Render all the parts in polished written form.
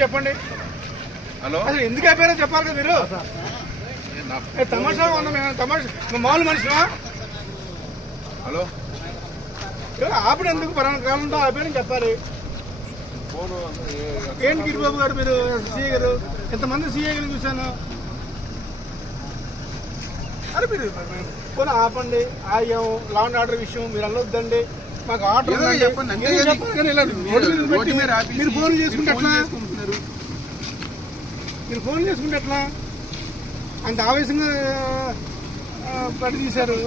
చెప్పండి అసలు ఎందుకు అయిపోయారో చెప్పాలి కదా మీరు. తమాషా ఉందా? మేము తమాషా మామూలు మనుషులా? హలో ఆపడం ఎందుకు? కాలంతో ఆపారని చెప్పాలి. ఏంటి గిరిబాబు గారు, మీరు సీఏ గారు, ఎంతమంది సీఏ గారు చూశాను. అరే మీరు పోనీ ఆపండి. ఆయం లా అండ్ ఆర్డర్ విషయం మీరు వెళ్ళొద్దండి. మాకు ఆర్డర్ మీరు ఫోన్ చేసుకుంటే ఎట్లా? మీరు ఫోన్ చేసుకుంటే ఎట్లా? అంత ఆవేశంగా పడి తీశారు.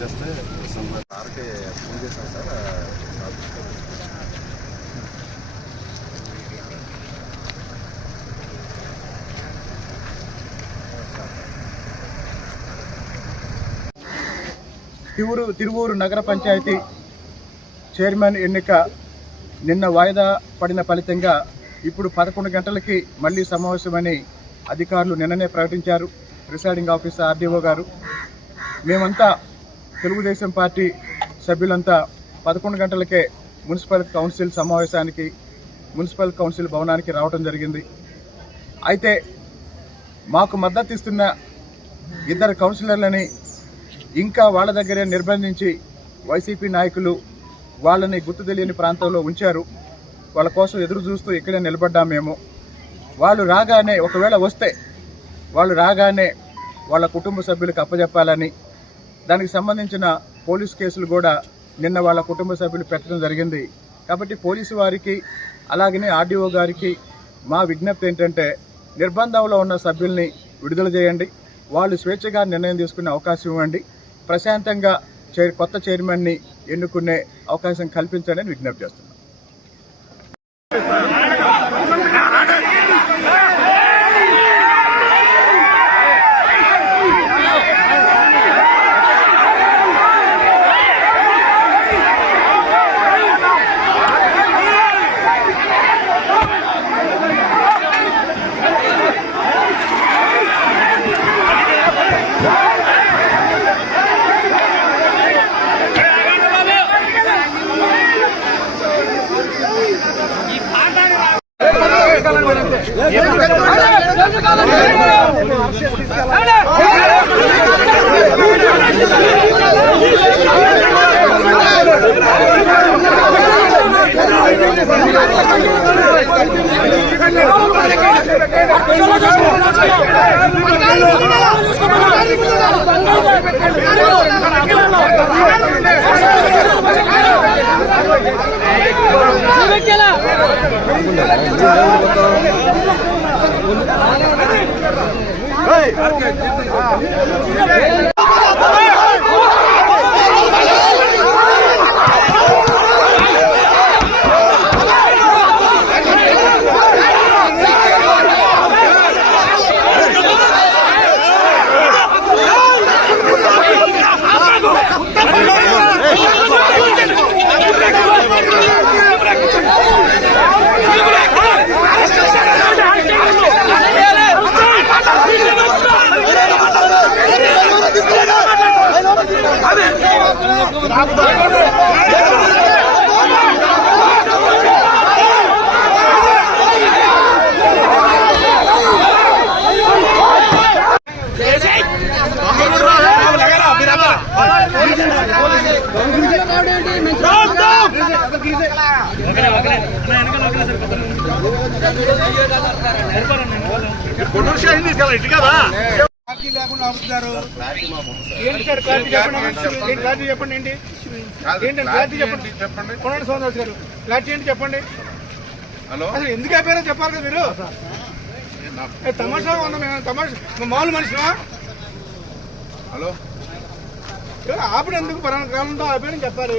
చేస్తే సార్కి ఫోన్ చేశాను సార్. తిరువూరు నగర పంచాయతీ చైర్మన్ ఎన్నిక నిన్న వాయిదా పడిన ఫలితంగా ఇప్పుడు 11 గంటలకి మళ్లీ సమావేశమని అధికారులు నిన్ననే ప్రకటించారు. ప్రిసైడింగ్ ఆఫీసర్ ఆర్డీఓ గారు, మేమంతా తెలుగుదేశం పార్టీ సభ్యులంతా 11 గంటలకే మున్సిపల్ కౌన్సిల్ సమావేశానికి మున్సిపల్ కౌన్సిల్ భవనానికి రావడం జరిగింది. అయితే మాకు మద్దతు ఇస్తున్న 2 కౌన్సిలర్లని ఇంకా వాళ్ళ దగ్గరే నిర్బంధించి వైసీపీ నాయకులు వాళ్ళని గుర్తు తెలియని ప్రాంతంలో ఉంచారు. వాళ్ళ కోసం ఎదురు చూస్తూ ఇక్కడే నిలబడ్డాం మేము. వాళ్ళు రాగానే, ఒకవేళ వస్తే వాళ్ళు రాగానే వాళ్ళ కుటుంబ సభ్యులకు అప్పచెప్పాలని, దానికి సంబంధించిన పోలీస్ కేసులు కూడా నిన్న వాళ్ళ కుటుంబ సభ్యులు పెట్టడం జరిగింది. కాబట్టి పోలీసు వారికి అలాగనే ఆర్డీఓ గారికి మా విజ్ఞప్తి ఏంటంటే, నిర్బంధంలో ఉన్న సభ్యుల్ని విడుదల చేయండి, వాళ్ళు స్వేచ్ఛగా నిర్ణయం తీసుకునే అవకాశం ఇవ్వండి, ప్రశాంతంగా కొత్త చైర్మన్ని ఎన్నుకునే అవకాశం కల్పించండి అని విజ్ఞప్తి చేస్తున్నాం. పార్టీ లేకుండా ఆపుతున్నారు. ఏంటి సార్ క్లారిటీ చెప్పండి. ఏంటి క్లారిటీ చెప్పండి. ఏంటి ఏంటంటే క్లారిటీ చెప్పండి. కొనండి సోమదాస్ గారు, క్లారిటీ ఏంటి చెప్పండి. హలో, అసలు ఎందుకు అయిపోయారో చెప్పాలి కదా మీరు. తమాషా ఉందా? మేము తమాషా మామూలు మనిషినా? హలో, ఆపిన ఎందుకు పలానా కాలంతో ఆపారని చెప్పాలి.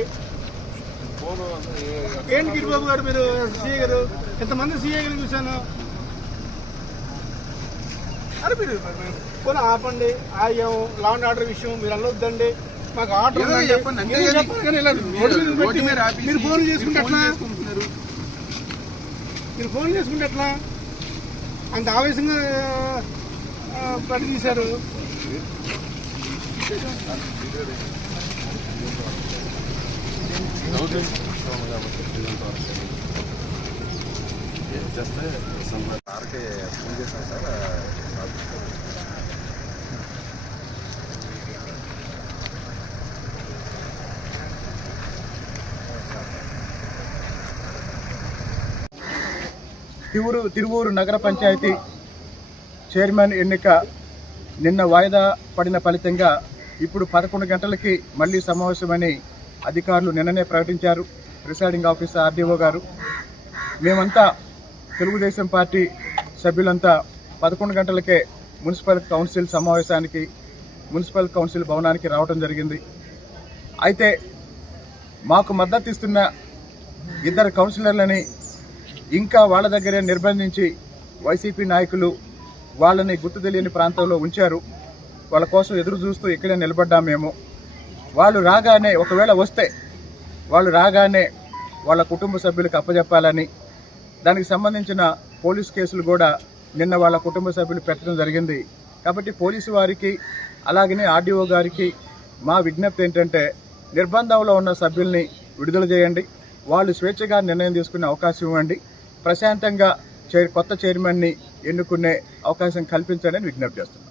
ఏంటి గిరిబాబు గారు, మీరు సీఏ గారు, ఎంతమంది సీఏ గారు చూశాను. అరే మీరు పోనీ ఆపండి. ఆయం లా అండ్ ఆర్డర్ విషయం మీరు అనొద్దండి. మాకు ఆర్డర్ చెప్పండి. మీరు ఫోన్ చేసుకుంటే ఎట్లా? మీరు ఫోన్ చేసుకుంటే ఎట్లా? అంత ఆవేశంగా పట్టి తీశారు. చేస్తే సార్కి ఫోన్ చేశాను సార్. తిరువూరు నగర పంచాయతీ చైర్మన్ ఎన్నిక నిన్న వాయిదా పడిన ఫలితంగా ఇప్పుడు 11 గంటలకి మళ్లీ సమావేశమని అధికారులు నిన్ననే ప్రకటించారు. ప్రిసైడింగ్ ఆఫీసర్ ఆర్డీఓ గారు, మేమంతా తెలుగుదేశం పార్టీ సభ్యులంతా 11 గంటలకే మున్సిపల్ కౌన్సిల్ సమావేశానికి మున్సిపల్ కౌన్సిల్ భవనానికి రావడం జరిగింది. అయితే మాకు మద్దతు ఇస్తున్న 2 కౌన్సిలర్లని ఇంకా వాళ్ళ దగ్గరే నిర్బంధించి వైసీపీ నాయకులు వాళ్ళని గుర్తు తెలియని ప్రాంతంలో ఉంచారు. వాళ్ళ కోసం ఎదురు చూస్తూ ఇక్కడే నిలబడ్డాం మేము. వాళ్ళు రాగానే, ఒకవేళ వస్తే వాళ్ళు రాగానే వాళ్ళ కుటుంబ సభ్యులకు అప్పచెప్పాలని, దానికి సంబంధించిన పోలీస్ కేసులు కూడా నిన్న వాళ్ళ కుటుంబ సభ్యులు పెట్టడం జరిగింది. కాబట్టి పోలీసు వారికి అలాగనే ఆర్డీఓ గారికి మా విజ్ఞప్తి ఏంటంటే, నిర్బంధంలో ఉన్న సభ్యుల్ని విడుదల చేయండి, వాళ్ళు స్వేచ్ఛగా నిర్ణయం తీసుకునే అవకాశం ఇవ్వండి, ప్రశాంతంగా కొత్త చైర్మన్ని ఎన్నుకునే అవకాశం కల్పించండి అని విజ్ఞప్తి చేస్తున్నాం.